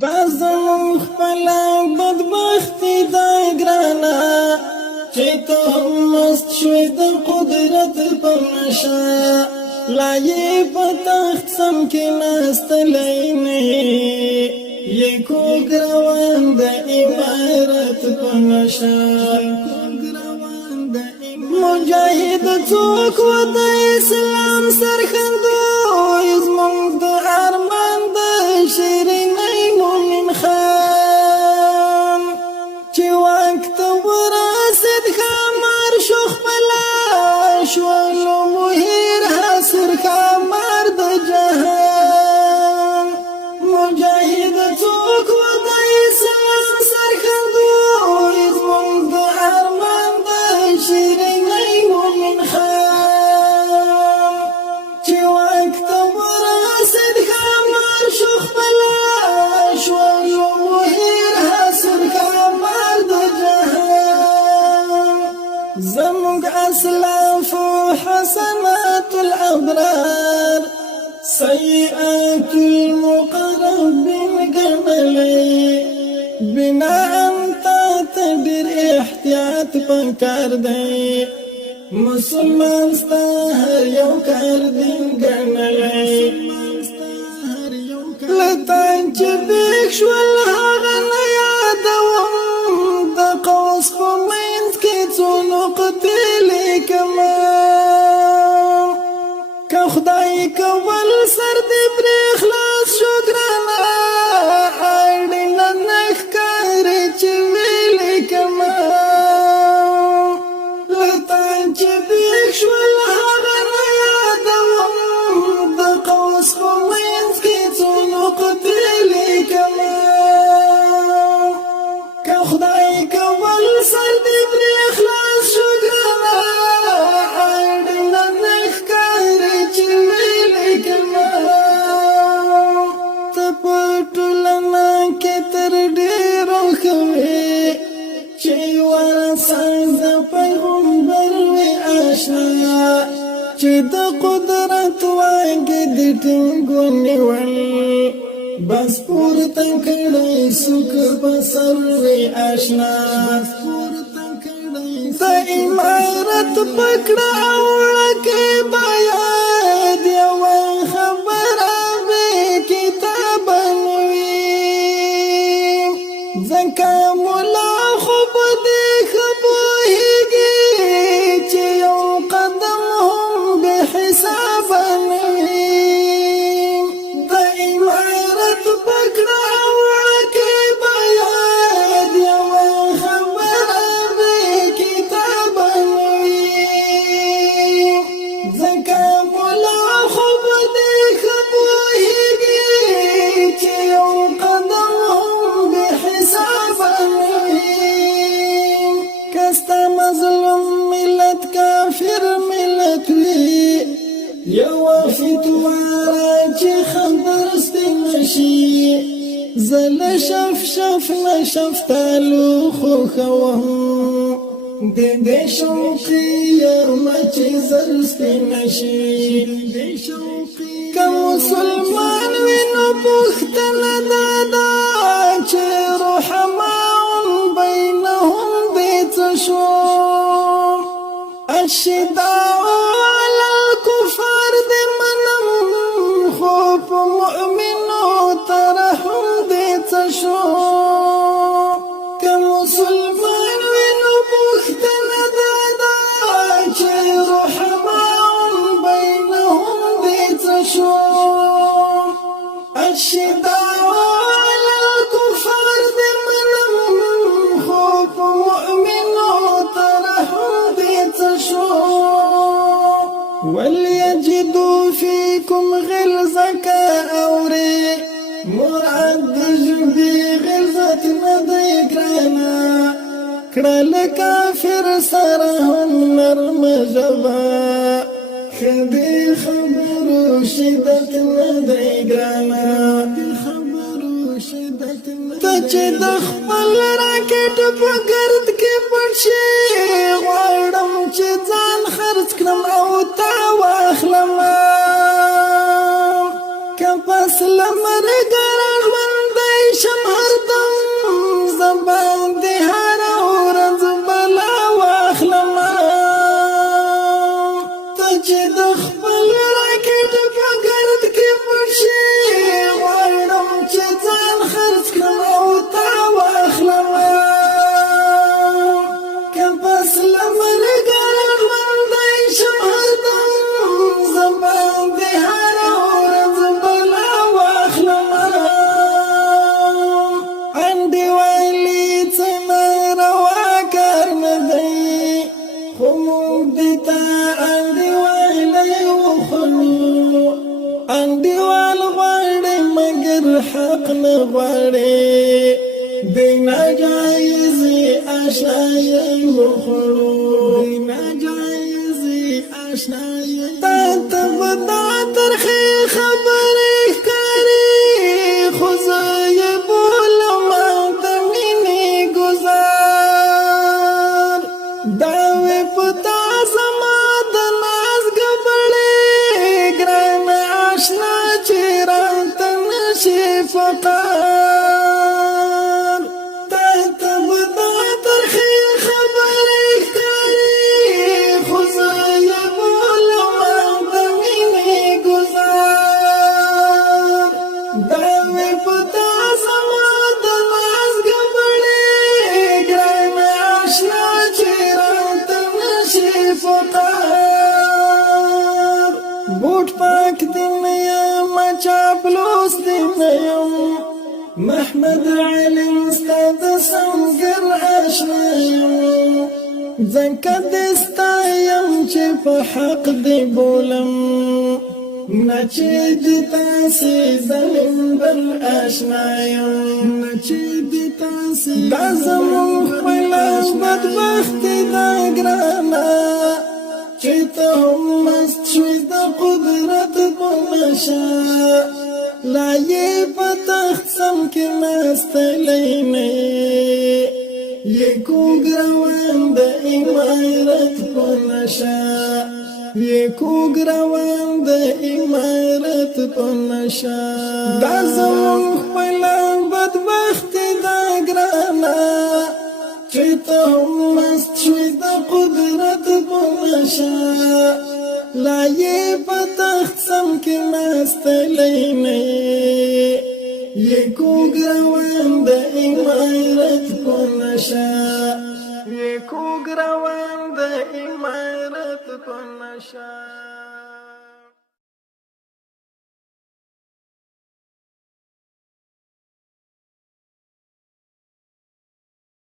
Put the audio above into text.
دا زمون خپلا بدبختی دا گرانا چی تو هم مست شوی دا قدرت پمشا لایی پتخت سم کی نستلینی یکو گروان دا امارت پمشا مجاهد څوک و د اسلام سرخندو زمونږ د ارمان د شیرینۍ مومن خان چې وخت ورسید ښامار شو خپله شولو مهیر حاصر ښامار د جهان مجاهد څوک و د اسلام سرخندو زمونږ د ارمان د شیرینۍ زموږ اسلاف حسنات الابرار سيئات المقربين ګڼلې بناء تدبیر احتیاط پکار دی مسلمان ستا هر یو کار دین ګڼلې لته چې بیک شول هغه نه یادوم د قوس په منځ کې څو نقطې لیکمه که خدای کول سر دې پرې خلاص شو ګرانه اړینه نه ښکاري چې ویې لیکمه لته چې بیک شول هغه نه یادوم د قوس په منځ کې څو نقطې لیکمه که خدای کول سر دې پرې خلاص شو ګرانه اړینه نه ښکاري چې ویې لیکمه ته په ټولنه کې تر ډېرو ښه وې چې یوه ساز د پیغمبر وې اشنا چې د قدرت واګې د ټینګ ونیول بس پورته کړی سوک بسر وی آشنا د امارت پکړه اوړکه باید یو خبره به کتاب نوي ځکه مولا خو به دې خبرېږي چې یو قدم هم به حساب نوي زل شف نشفتالو خوخوهم دې شوقي مچې زرستې نشي که مسلمان وینو پښتنه دادا چې رحمان بینهم دې څه شو الشداء على الكفار دې منم خو په مؤمنو ترحم شو که مسلمان وینو پښتنه دادا چې رحمان بینهم دې څه شو الشداء على الكفار دې منم خو په مؤمنو ترحم دې څه شو وليجدوا فيكم غلظة أوري مراد جبی غلظت ندی گرانا کڑل کافر سره هم نرم جبا خدی خبرو شدت ندی گرانا تا چه دخپل راکٹ پا گرد کی پڑشی غوارم چه ځان خرڅ کړم او تا واخلم که پس لمر ګر ژوندی شم غواړي دی ناجایزي اشنایي وخورو دی ناجایزي اشنایي تا ته به دا ترخې خبرې ښکاري خو زه یې بولم د مینې ګزار دا وې په تا زما د ناز ګبړې ګرانه اشنا چې راته نشي فقار تا ته به دا ترخې خبرې ښکاري خو زه یې بولم د مینې ګزار دا وې په تا زما د ناز ګبړې ګرانه اشنا چې راته نشي فقار بوټ پاک دې نه یم چاپلوس دې نه یم محمد علي ستا د سمګر اشنا یم ځکه دې ستایم چې په حق دې بولم نه چې دې تاسې زمین بل اشنا یم نه چې دې تاسې دا زمونږ خپله بدبختي ده ګرانه چې ته هم مست شوې د قدرت په نشه لا یې په تخت سم کې ناستلی نه یې کوږ روان د امارت په نشه یې کوږ روان د امارت په نشه دا زمونږ خپله بدبختي ده ګرانه چې ته هم مست شوې د قدرت په نشه لا یې په تخت سم کې ناستلی نه یې کوږ روان د امارت په نشه یې کوږ روان د امارت په نشه